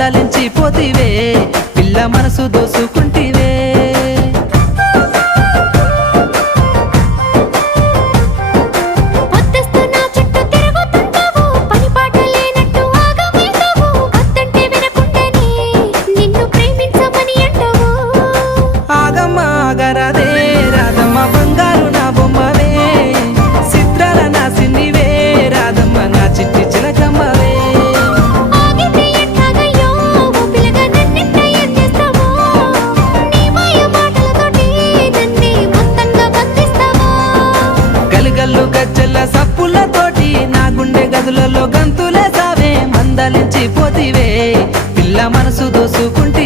మందలించి పోతివే పిల్ల మనసు దోసుకుంటివే గల్లు గజ్జల సప్పులతోటి నా గుండె గదులలో గంతులేసావే మందలించి పోతివే పిల్ల మనసు దోసుకుంటే